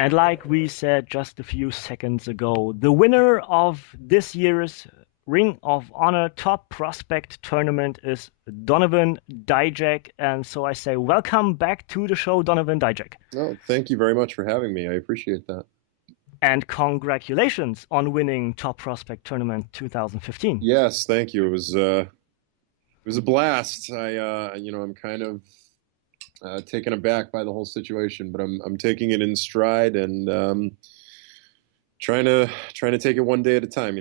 And like we said just a few seconds ago, the winner of this year's Ring of Honor Top Prospect Tournament is Donovan Dijak. And so I say, welcome back to the show, Donovan Dijak. Oh, thank you very much for having me. I appreciate that. And congratulations on winning Top Prospect Tournament 2015. Yes, thank you. It was a blast. I'm kind of taken aback by the whole situation, but I'm taking it in stride and trying to take it one day at a time.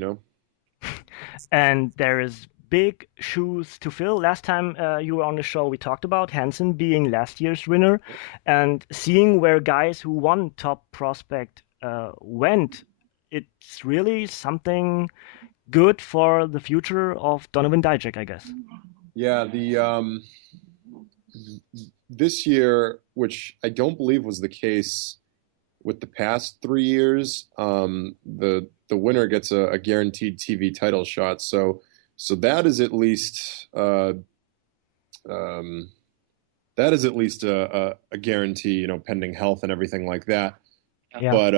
And there is big shoes to fill. Last time you were on the show, we talked about Hansen being last year's winner, and seeing where guys who won Top Prospect went. It's really something good for the future of Donovan Dijak, I guess. Yeah, the this year, which I don't believe was the case with the past 3 years, the winner gets a guaranteed TV title shot. So that is at least a guarantee, pending health and everything like that. Yeah. But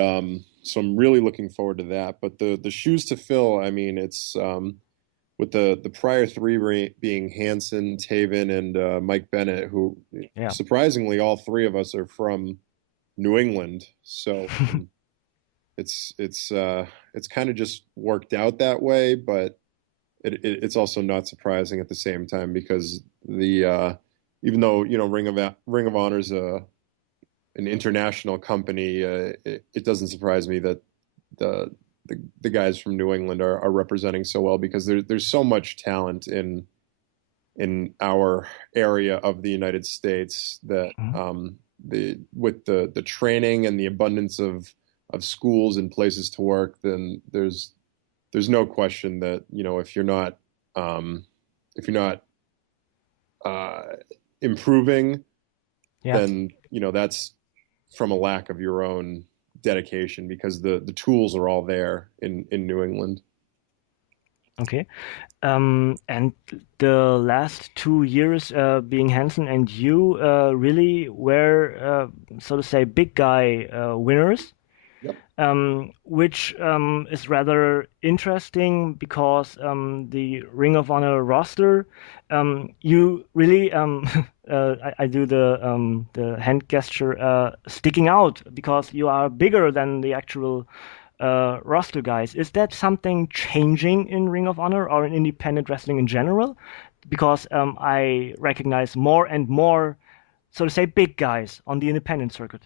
so I'm really looking forward to that. But the shoes to fill, I mean, it's with the prior three being Hansen, Taven, and Mike Bennett, who surprisingly all three of us are from New England. So it's kind of just worked out that way, but it's also not surprising at the same time because even though Ring of Honor is an international company, it doesn't surprise me that the guys from New England are representing so well because there's so much talent in our area of the United States that with the training and the abundance of schools and places to work, then there's no question that if you're not improving, then that's from a lack of your own dedication because the tools are all there in New England. Okay. And the last 2 years, being Hansen and you, really were, so to say, big guy winners. Yep. Which is rather interesting because the Ring of Honor roster, you really, I do the hand gesture, sticking out because you are bigger than the actual roster guys. Is that something changing in Ring of Honor or in independent wrestling in general? Because I recognize more and more, so to say, big guys on the independent circuit.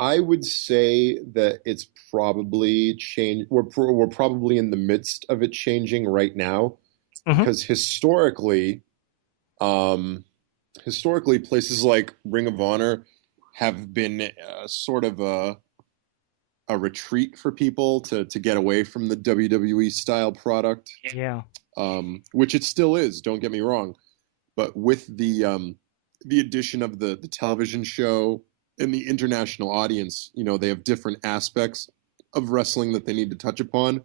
I would say that it's probably changed. We're probably in the midst of it changing right now, because historically, places like Ring of Honor have been sort of a retreat for people to get away from the WWE style product. Yeah. Which it still is. Don't get me wrong, but with the addition of the television show and the international audience, they have different aspects of wrestling that they need to touch upon.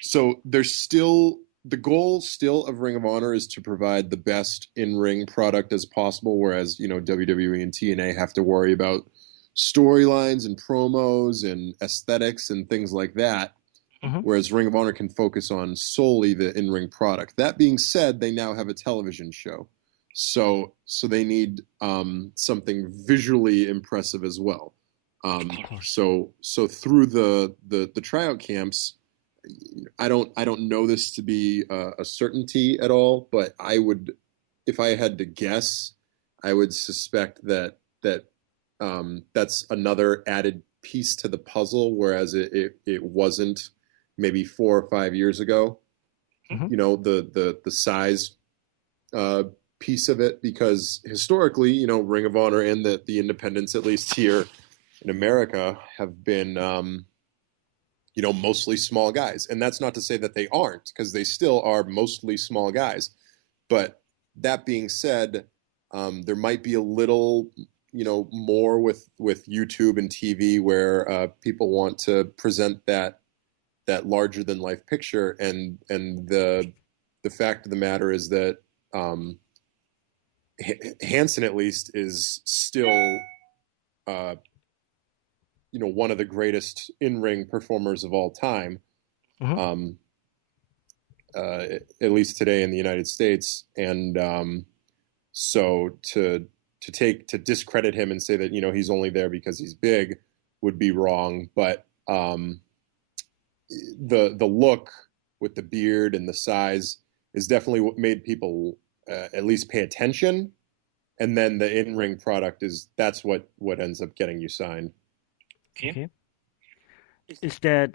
So there's still the goal of Ring of Honor is to provide the best in-ring product as possible, whereas WWE and TNA have to worry about storylines and promos and aesthetics and things like that. Whereas Ring of Honor can focus on solely the in-ring product. That being said, they now have a television show. So they need something visually impressive as well. So through the tryout camps, I don't know this to be a certainty at all, but I would, if I had to guess, I would suspect that that's another added piece to the puzzle, whereas it wasn't maybe 4 or 5 years ago. The size piece of it, because historically, Ring of Honor and the independents, at least here in America, have been mostly small guys. And that's not to say that they aren't, because they still are mostly small guys. But that being said, there might be a little more with YouTube and TV where people want to present that larger than life picture, and the fact of the matter is that Hansen at least is still one of the greatest in-ring performers of all time, at least today in the United States. And so to discredit him and say that he's only there because he's big would be wrong. But the look with the beard and the size is definitely what made people at least pay attention. And then the in-ring product that's what ends up getting you signed. Okay. Is that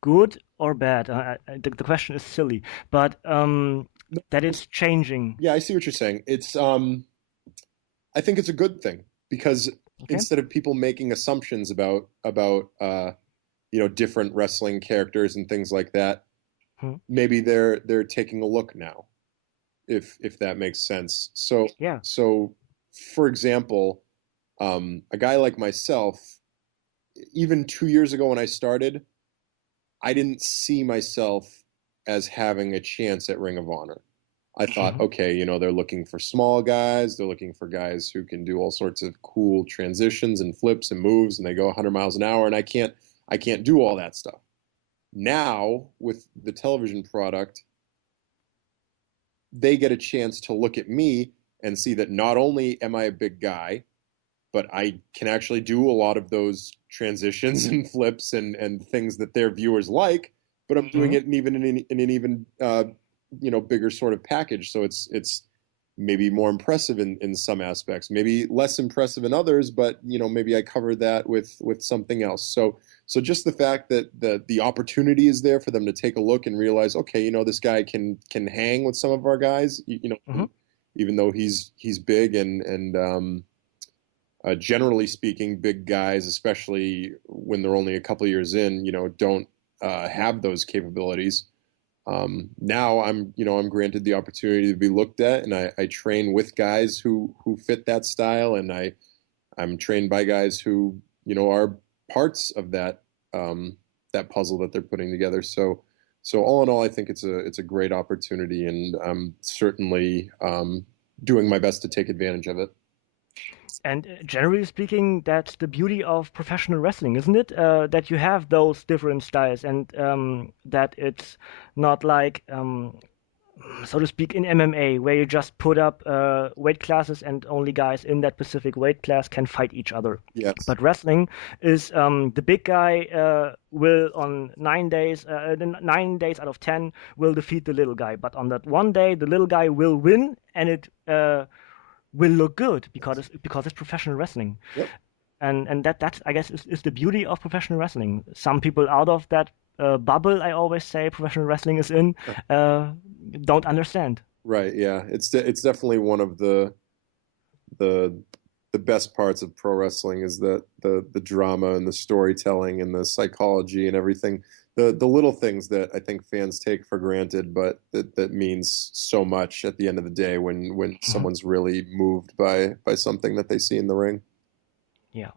good or bad? The question is silly, but that it's changing. Yeah, I see what you're saying. It's I think it's a good thing because instead of people making assumptions about different wrestling characters and things like that, maybe they're taking a look now, if that makes sense. So yeah. So for example, a guy like myself, even 2 years ago when I started, I didn't see myself as having a chance at Ring of Honor. I thought, okay, they're looking for small guys. They're looking for guys who can do all sorts of cool transitions and flips and moves, and they go 100 miles an hour, and I can't do all that stuff. Now, with the television product, they get a chance to look at me and see that not only am I a big guy, but I can actually do a lot of those transitions and flips and things that their viewers like, but I'm doing it in an even bigger sort of package. So it's maybe more impressive in some aspects, maybe less impressive in others, but maybe I cover that with something else. So just the fact that the opportunity is there for them to take a look and realize, okay, this guy can hang with some of our guys, even though he's big and generally speaking, big guys, especially when they're only a couple of years in, don't have those capabilities. Now I'm granted the opportunity to be looked at, and I train with guys who fit that style, and I'm trained by guys who are parts of that puzzle that they're putting together. So all in all, I think it's a great opportunity, and I'm certainly doing my best to take advantage of it. And generally speaking, that's the beauty of professional wrestling, isn't it? That you have those different styles, and that it's not like, so to speak, in MMA, where you just put up weight classes and only guys in that specific weight class can fight each other. Yes. But wrestling is the big guy will on 9 days, 9 days out of 10 will defeat the little guy. But on that one day, the little guy will win, and it will look good because it's professional wrestling. Yep. And that's, I guess, is the beauty of professional wrestling. Some people out of that bubble, I always say, professional wrestling is in, don't understand. Right. Yeah. It's definitely one of the best parts of pro wrestling is that the drama and the storytelling and the psychology and everything, the little things that I think fans take for granted, but that means so much at the end of the day when someone's really moved by something that they see in the ring. Yeah.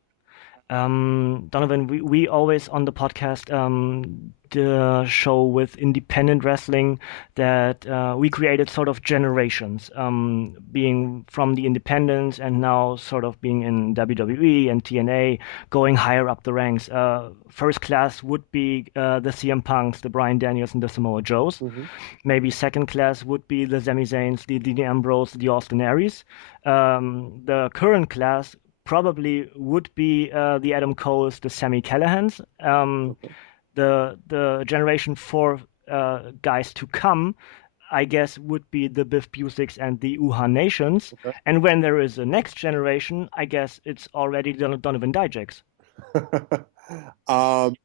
Donovan, we always on the podcast the show with independent wrestling that we created sort of generations, being from the independents and now sort of being in WWE and TNA, going higher up the ranks. First class would be the CM Punks, the Bryan Daniels, and the Samoa Joes. Maybe second class would be the Sami Zayns, the Dean Ambrose, the Austin Aries. The current class probably would be the Adam Coles, the Sami Callahans. The generation 4 guys to come, I guess, would be the Biff Busiks and the Uhaa Nations. Okay. And when there is a next generation, I guess it's already Donovan Dijaks.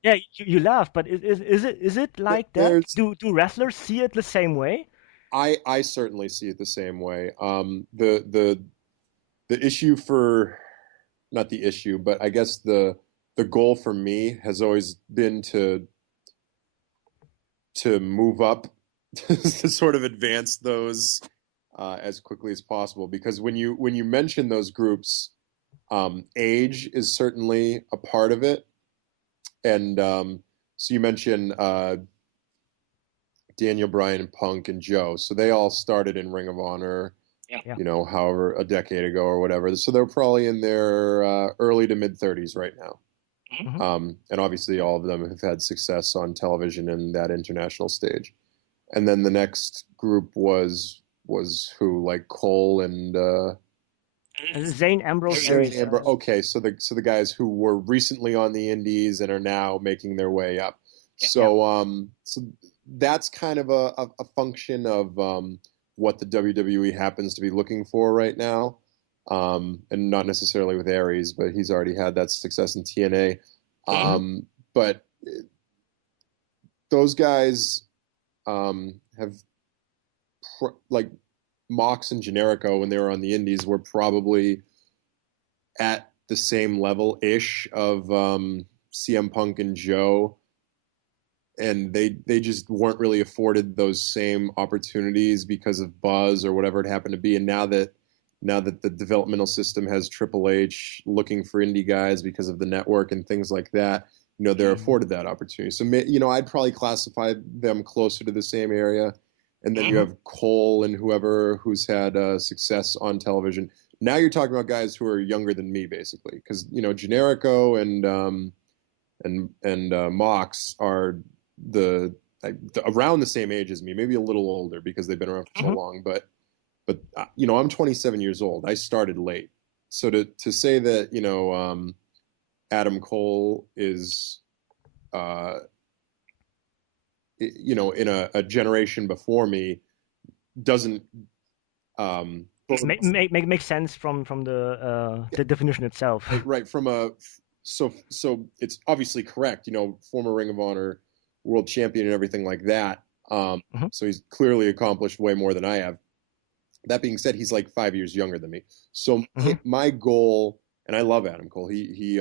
Yeah, you laugh, but is it like that? Do wrestlers see it the same way? I certainly see it the same way. The issue for, not the issue, but I guess the goal for me has always been to move up, to sort of advance those as quickly as possible. Because when you mention those groups, age is certainly a part of it, and so you mentioned Daniel, Bryan, Punk, and Joe. So they all started in Ring of Honor. Yeah. However, a decade ago or whatever. So they're probably in their early to mid 30s right now. And obviously all of them have had success on television and that international stage. And then the next group was who, like Cole and Zane Ambrose, Shane Amber. Okay, so the guys who were recently on the indies and are now making their way up. So that's kind of a function of what the WWE happens to be looking for right now. And not necessarily with Aries, but he's already had that success in TNA. But those guys have like Mox and Generico when they were on the indies were probably at the same level-ish of CM Punk and Joe, and they just weren't really afforded those same opportunities because of buzz or whatever it happened to be. And now that the developmental system has Triple H looking for indie guys because of the network and things like that, they're afforded that opportunity. So, I'd probably classify them closer to the same area. And then you have Cole and who's had success on television. Now you're talking about guys who are younger than me, basically, because Generico and Mox are around the same age as me, maybe a little older because they've been around for so long. But I'm 27 years old. I started late, so to say that Adam Cole is in a generation before me doesn't make sense from the definition itself. Right. So it's obviously correct. Former Ring of Honor world champion and everything like that. So he's clearly accomplished way more than I have. That being said, he's like 5 years younger than me. So my goal, and I love Adam Cole. He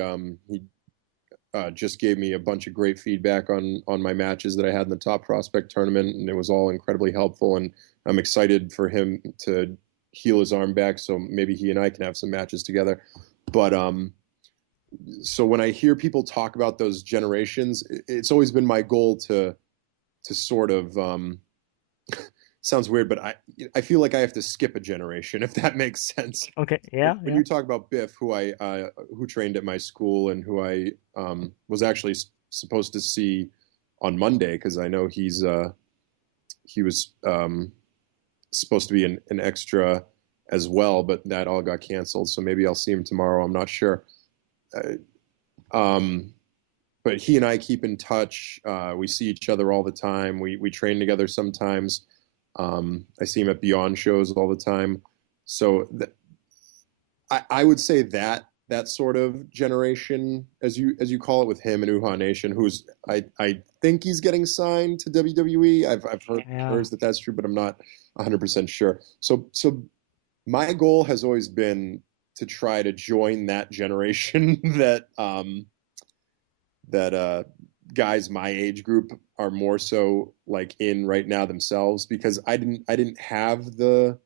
just gave me a bunch of great feedback on my matches that I had in the Top Prospect Tournament, and it was all incredibly helpful. And I'm excited for him to heal his arm back, so maybe he and I can have some matches together. But so when I hear people talk about those generations, it's always been my goal to sort of sounds weird, but I feel like I have to skip a generation, if that makes sense. Okay, yeah. When you talk about Biff, who trained at my school and who I was actually supposed to see on Monday, because I know he was supposed to be an extra as well, but that all got canceled. So maybe I'll see him tomorrow. I'm not sure. But he and I keep in touch. We see each other all the time. We train together sometimes. I see him at Beyond shows all the time. So I would say that sort of generation, as you call it, with him and Uhaa Nation, who's I think he's getting signed to WWE. I've heard rumors that that's true, but I'm not 100% sure. So my goal has always been to try to join that generation that guys my age group are more so like in right now themselves, because I didn't have the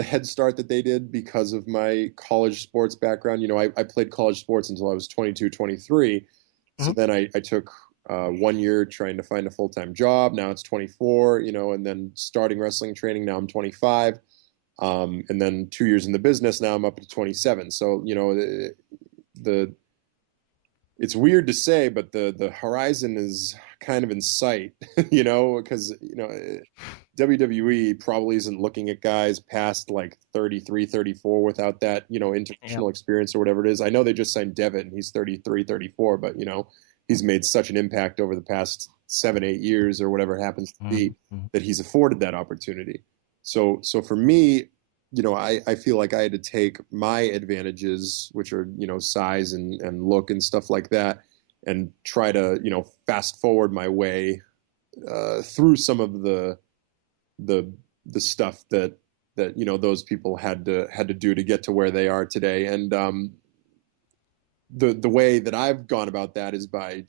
head start that they did because of my college sports background. I played college sports until I was 22, 23. So then I took 1 year trying to find a full-time job. Now it's 24, and then starting wrestling training. Now I'm 25. And then 2 years in the business. Now I'm up to 27. So, it's weird to say, but the horizon is kind of in sight, because, WWE probably isn't looking at guys past like 33, 34 without that, international experience or whatever it is. I know they just signed Devitt and he's 33, 34, but, he's made such an impact over the past 7, 8 years or whatever it happens to be that he's afforded that opportunity. So for me, I feel like I had to take my advantages, which are, size and look and stuff like that, and try to, fast forward my way through some of the stuff that those people had to do to get to where they are today. And the way that I've gone about that is by,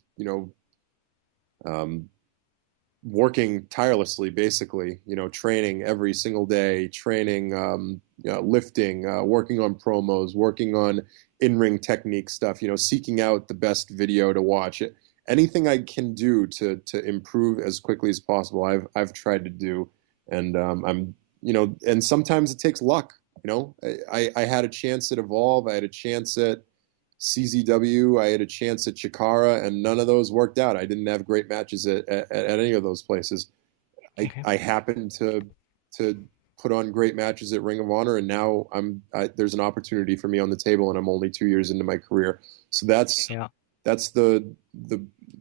working tirelessly, basically, training every single day, training, lifting, working on promos, working on in-ring technique stuff, seeking out the best video to watch. Anything I can do to improve as quickly as possible, I've tried to do. And I'm, and sometimes it takes luck. I had a chance at Evolve. I had a chance at CZW. I had a chance at Chikara, and none of those worked out. I didn't have great matches at any of those places. I happened to put on great matches at Ring of Honor, and now there's an opportunity for me on the table, and I'm only 2 years into my career. So that's the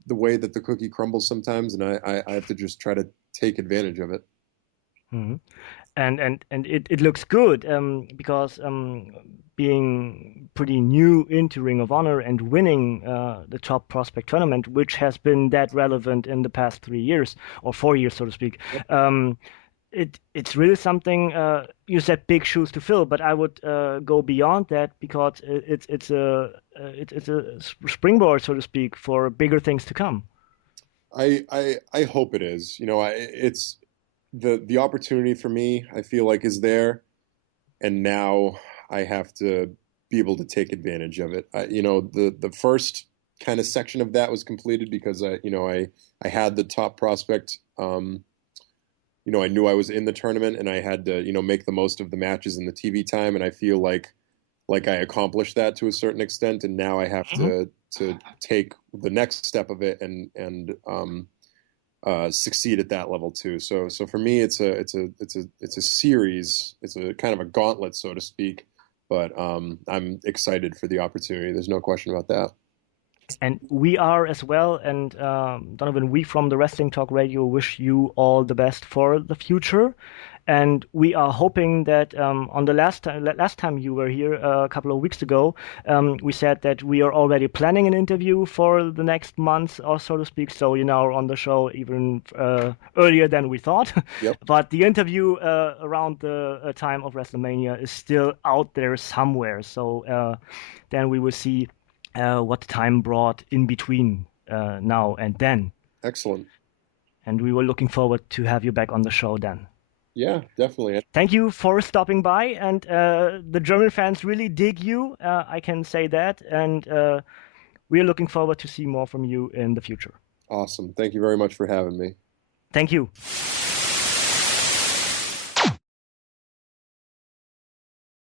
way that the cookie crumbles sometimes, and I have to just try to take advantage of it. Mm-hmm. And it looks good because being pretty new into Ring of Honor and winning the Top Prospect Tournament, which has been that relevant in the past 3 years or 4 years, so to speak. Yep. It's really something. You said big shoes to fill, but I would go beyond that because it's a springboard, so to speak, for bigger things to come. I hope it is. It's the opportunity for me, I feel like, is there, and now I have to be able to take advantage of it. The first kind of section of that was completed because I had the Top Prospect. I knew I was in the tournament, and I had to make the most of the matches and the TV time, and I feel like I accomplished that to a certain extent, and now I have to take the next step of it and succeed at that level too. So for me, it's a series. It's a kind of a gauntlet, so to speak. But I'm excited for the opportunity. There's no question about that. And we are as well. And Donovan, we from the Wrestling Talk Radio wish you all the best for the future. And we are hoping that on the last time you were here a couple of weeks ago, we said that we are already planning an interview for the next month, or so to speak. So you're now on the show even earlier than we thought. Yep. But the interview around the time of WrestleMania is still out there somewhere. So then we will see what time brought in between now and then. Excellent. And we were looking forward to have you back on the show then. Yeah, definitely. Thank you for stopping by, and the German fans really dig you, I can say that, and we are looking forward to see more from you in the future. Awesome. Thank you very much for having me. Thank you.